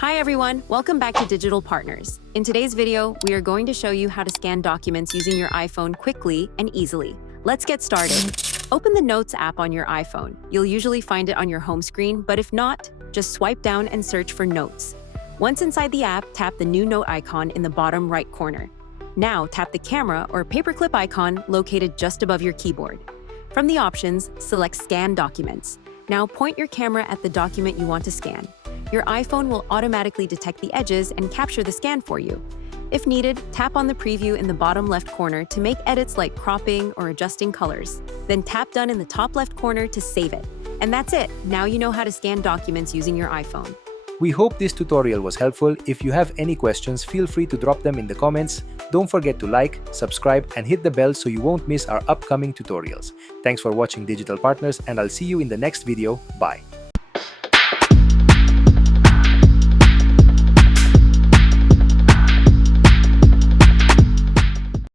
Hi everyone, welcome back to Digital Partners. In today's video, we are going to show you how to scan documents using your iPhone quickly and easily. Let's get started. Open the Notes app on your iPhone. You'll usually find it on your home screen, but if not, just swipe down and search for Notes. Once inside the app, tap the new note icon in the bottom right corner. Now tap the camera or paperclip icon located just above your keyboard. From the options, select Scan Documents. Now point your camera at the document you want to scan. Your iPhone will automatically detect the edges and capture the scan for you. If needed, tap on the preview in the bottom left corner to make edits like cropping or adjusting colors. Then tap Done in the top left corner to save it. And that's it. Now you know how to scan documents using your iPhone. We hope this tutorial was helpful. If you have any questions, feel free to drop them in the comments. Don't forget to like, subscribe, and hit the bell so you won't miss our upcoming tutorials. Thanks for watching Digital Partners, and I'll see you in the next video. Bye.